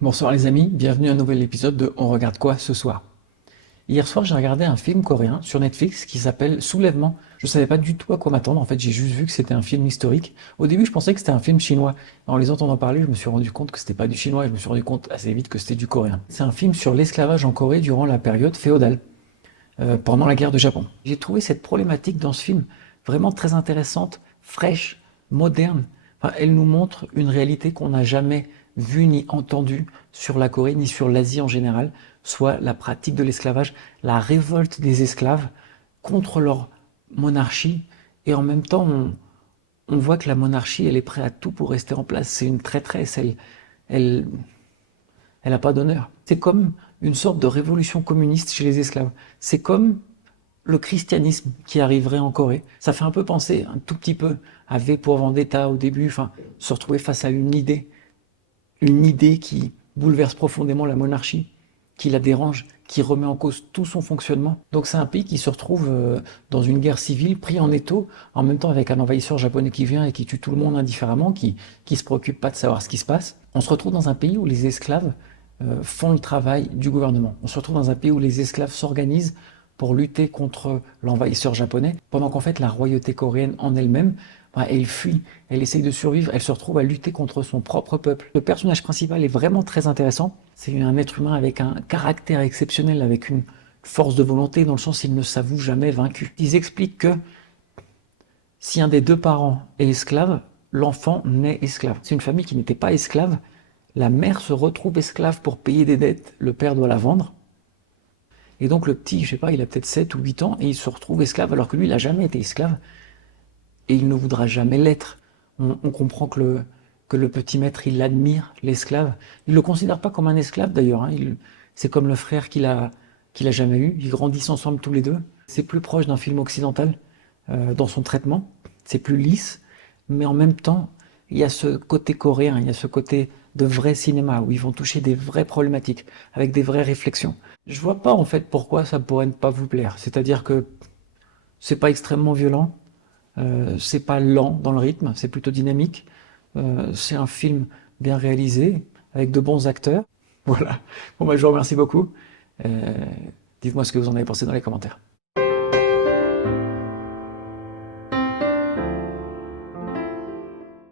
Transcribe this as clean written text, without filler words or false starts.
Bonsoir les amis, bienvenue à un nouvel épisode de On regarde quoi ce soir? Hier soir j'ai regardé un film coréen sur Netflix qui s'appelle Soulèvement. Je savais pas du tout à quoi m'attendre, en fait j'ai juste vu que c'était un film historique. Au début je pensais que c'était un film chinois. En les entendant parler je me suis rendu compte que c'était pas du chinois et je me suis rendu compte assez vite que c'était du coréen. C'est un film sur l'esclavage en Corée durant la période féodale, pendant la guerre de Japon. J'ai trouvé cette problématique dans ce film vraiment très intéressante, fraîche, moderne. Enfin, elle nous montre une réalité qu'on n'a jamais vue ni entendue sur la Corée ni sur l'Asie en général, soit la pratique de l'esclavage, la révolte des esclaves contre leur monarchie, et en même temps on voit que la monarchie elle est prête à tout pour rester en place. C'est une traîtresse, elle, elle n'a pas d'honneur. C'est comme une sorte de révolution communiste chez les esclaves. C'est comme le christianisme qui arriverait en Corée. Ça fait un peu penser, un tout petit peu, à V pour Vendetta au début, enfin, se retrouver face à une idée qui bouleverse profondément la monarchie, qui la dérange, qui remet en cause tout son fonctionnement. Donc c'est un pays qui se retrouve dans une guerre civile, pris en étau, en même temps avec un envahisseur japonais qui vient et qui tue tout le monde indifféremment, qui se préoccupe pas de savoir ce qui se passe. On se retrouve dans un pays où les esclaves font le travail du gouvernement. On se retrouve dans un pays où les esclaves s'organisent pour lutter contre l'envahisseur japonais, pendant qu'en fait la royauté coréenne en elle-même, bah, elle fuit, elle essaye de survivre, elle se retrouve à lutter contre son propre peuple. Le personnage principal est vraiment très intéressant. C'est un être humain avec un caractère exceptionnel, avec une force de volonté, dans le sens il ne s'avoue jamais vaincu. Ils expliquent que si un des deux parents est esclave, l'enfant naît esclave. C'est une famille qui n'était pas esclave. La mère se retrouve esclave pour payer des dettes, le père doit la vendre. Et donc le petit, je sais pas, il a peut-être 7 ou 8 ans et il se retrouve esclave alors que lui, il n'a jamais été esclave et il ne voudra jamais l'être. On comprend que le petit maître, il admire l'esclave. Il ne le considère pas comme un esclave d'ailleurs, hein. C'est comme le frère qu'il a jamais eu. Ils grandissent ensemble tous les deux. C'est plus proche d'un film occidental dans son traitement. C'est plus lisse, mais en même temps, il y a ce côté coréen, il y a ce côté de vrai cinéma où ils vont toucher des vraies problématiques avec des vraies réflexions. Je vois pas en fait pourquoi ça pourrait ne pas vous plaire. C'est-à-dire que c'est pas extrêmement violent, c'est pas lent dans le rythme, c'est plutôt dynamique. C'est un film bien réalisé, avec de bons acteurs. Voilà. Bon, bah, je vous remercie beaucoup. Euh, Dites-moi ce que vous en avez pensé dans les commentaires.